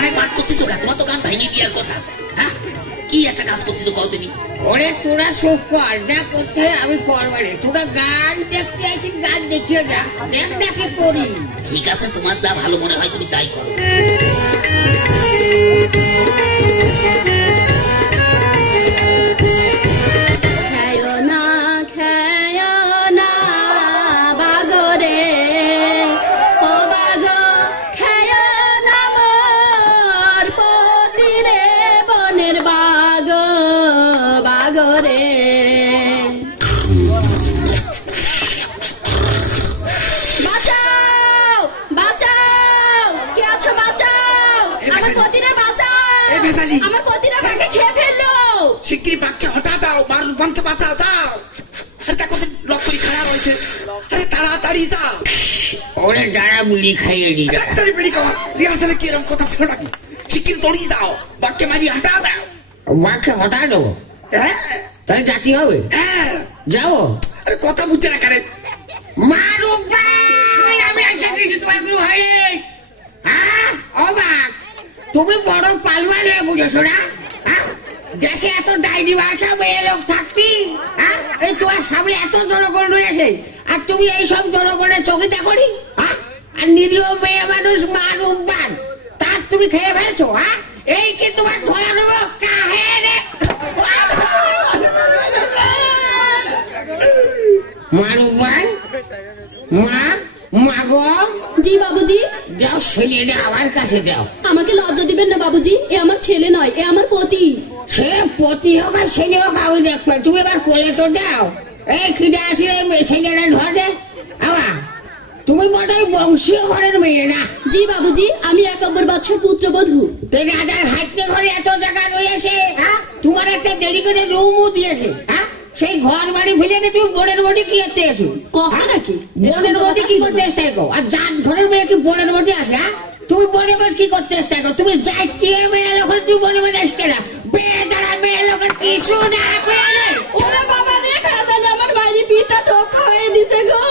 গানে পাঠ করতেছো কেন? তোমার তো গান ভেঙে দেওয়ার কথা। হ্যাঁ, কি একটা কাজ করতেছো কও তুমি? ওরে তোরা সব কর, যা করতে হয় আমি করবারে। তোরা গান দেখতে আছিস, গান দেখিয়ে যা, দেখ দেখে করি। ঠিক আছে, তোমার যা ভালো মনে হয় তুমি তাই করো। শিগগিরই বাঘকে হটা দাও, মারুবানকে বাঁচাও, যাও। আরে দেখো লক্ষ্মী খারাপ হয়েছে, আরে তাড়াতাড়ি যাও। ওরে যারা বিড়ি খাইয়ে দিই, তাড়াতাড়ি বিড়ি খাওয়া। রিহার্সালে কি এরকম কথা ছিল নাকি? শিগগির দড়িয়ে দাও, বাঘকে মারি হটা দাও। বাঘকে হটা দেবো? হ্যাঁ, তাই জাতি হবে? হ্যাঁ, যাও। আরে কথা বুঝছে না কারে? মারুবান, আমি এসে গেছি তোমার গুরু হয়ে। হ্যাঁ, ও বাঘ, তুমি বড় পালওয়ান হয়ে বুঝেছো না? দেশে এত ডাইনি বার্তা মেয়ে লোক থাকতি, এই তোমার সামনে এত জনগণ রয়েছে, আর তুমি এইসব জনগণের চোখে দেখনি? আর নিরীহ মেয়ে মানুষ মারুবান, তার তুমি খেয়ে ফেলছো। এই কি তোমার ধরা নেব কাহে রে? মারুবান, মা, মাগো। জি বাবুজি। যাও, ছেলেটা আমার কাছে দাও। আমাকে লজ্জা দিবেন না বাবুজি, এ আমার ছেলে নয়, এ আমার পতি। সে পতি হোক আর ছেলে হোক আমি দেখবো, তুমি এবার কোলে তো দাও। এই খিদে আসলে ছেলেরা ধরে আমার, তুমি বোধহয় বংশীয় ঘরের মেয়ে না? জি বাবুজি, আমি একাব্বর বাদশার পুত্রবধূ। তুই রাজার হাইতে ঘরে এত জায়গা রয়েছে, তোমার একটা দেরি করে রুমও দিয়েছে, সেই ঘর বাড়ি ফেলে তুমি বোনের বাড়ি কি করতে এসো? কথা নাকি? বোনের বাড়ি কি করতে এসতে গো? আর যার ঘরের মেয়ে কি বোনের বাড়ি আসে? তুমি বোনের বাড়ি কি করতে এসতে গো? তুমি যাইতে মেয়ে লোক, তুমি বোনের বাড়ি আসতে না? বেদারা মেয়ে লোকের কিছু না করে। ওরে বাবা রে, ভেজাল আমার বাইরে পিঠটা টোকা হয়ে দিছে গো।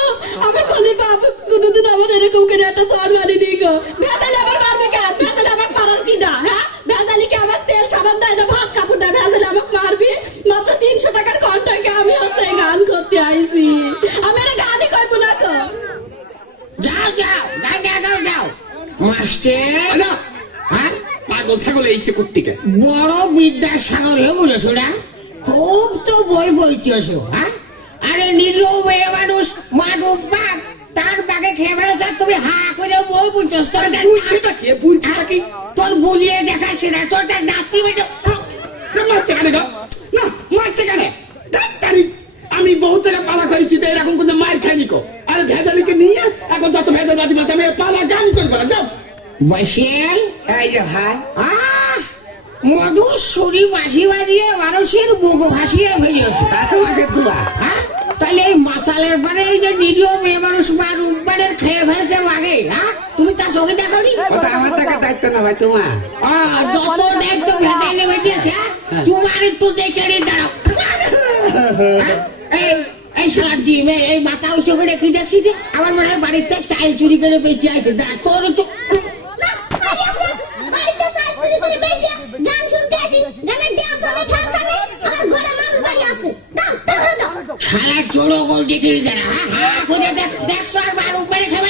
আমার বলির বাপ কোনোদিন আমার এরকম করে একটা চর মারিনি গো। ভেজাল আমার মারবে কেন? ভেজাল আমার পারার কি না? হ্যাঁ, ভেজালি কি আমার তেল সাবান দেয় না, ভাত কাপড় দেয়? ভেজাল আমাকে মারবি? মাত্র 300 টাকার কন্ট্রাক্টে আমি হচ্ছে গান করতে আইছি। আমি আর গানই করবো না গো। যাও যাও, গান গাও যাও। মাস্টার, পাগল ছাগল এইছে কোত্থেকে? বড় বিদ্যাসাগর হয়ে বলেছো না? খুব তো বই বলতেছো। আরে নিরীহ মেয়ে মানুষ মারুবান, তার বাগে খেয়ে ফেলেছ, তুমি হা করে বই বুঝছস? তোর বুঝছেটা কি? বুঝছেটা কি? তোর বুলিয়ে দেখাচ্ছে না, তোর নাচি বেটা মারছে কেন গো? না, মারছে কেন? ডাক্তারি আমি বহুত জায়গায় পালা করেছি, তো এরকম কোনো মার খাইনি কো। আরে ভেজালিকে নিয়ে এখন যত ভেজাল বাদি বলতে আমি পালা গান করবো না, যাও। বসেল, এই যে ভাই, মধুর সুরি বাঁশি বাজিয়ে মানুষের বুক ভাসিয়ে ফেলিয়েছে। তোমাকে দোয়া। তাহলে এই মাসালের পরে এই যে নিরীহ মেয়ে মানুষ মারুবানের খেয়ে ফেলছে বাগে, তুমি তার চোখে দেখোনি? ওটা আমার টাকা দায়িত্ব না ভাই, তোমার। যত দায়িত্ব ভেজাইলে বেঁচেছে, তোমার একটু দেখে নিয়ে দাঁড়াও। এই শালা ডিমে এই মাথা উঁচু করে কি দেখছি যে? আমার মনে হয় বাড়িতে চাইল চুরি করে বেঁচে আছে। তোর একটু শালা চোরো গোল দেখে দাঁড়া। দেখছো আর বার উপরে খেয়ে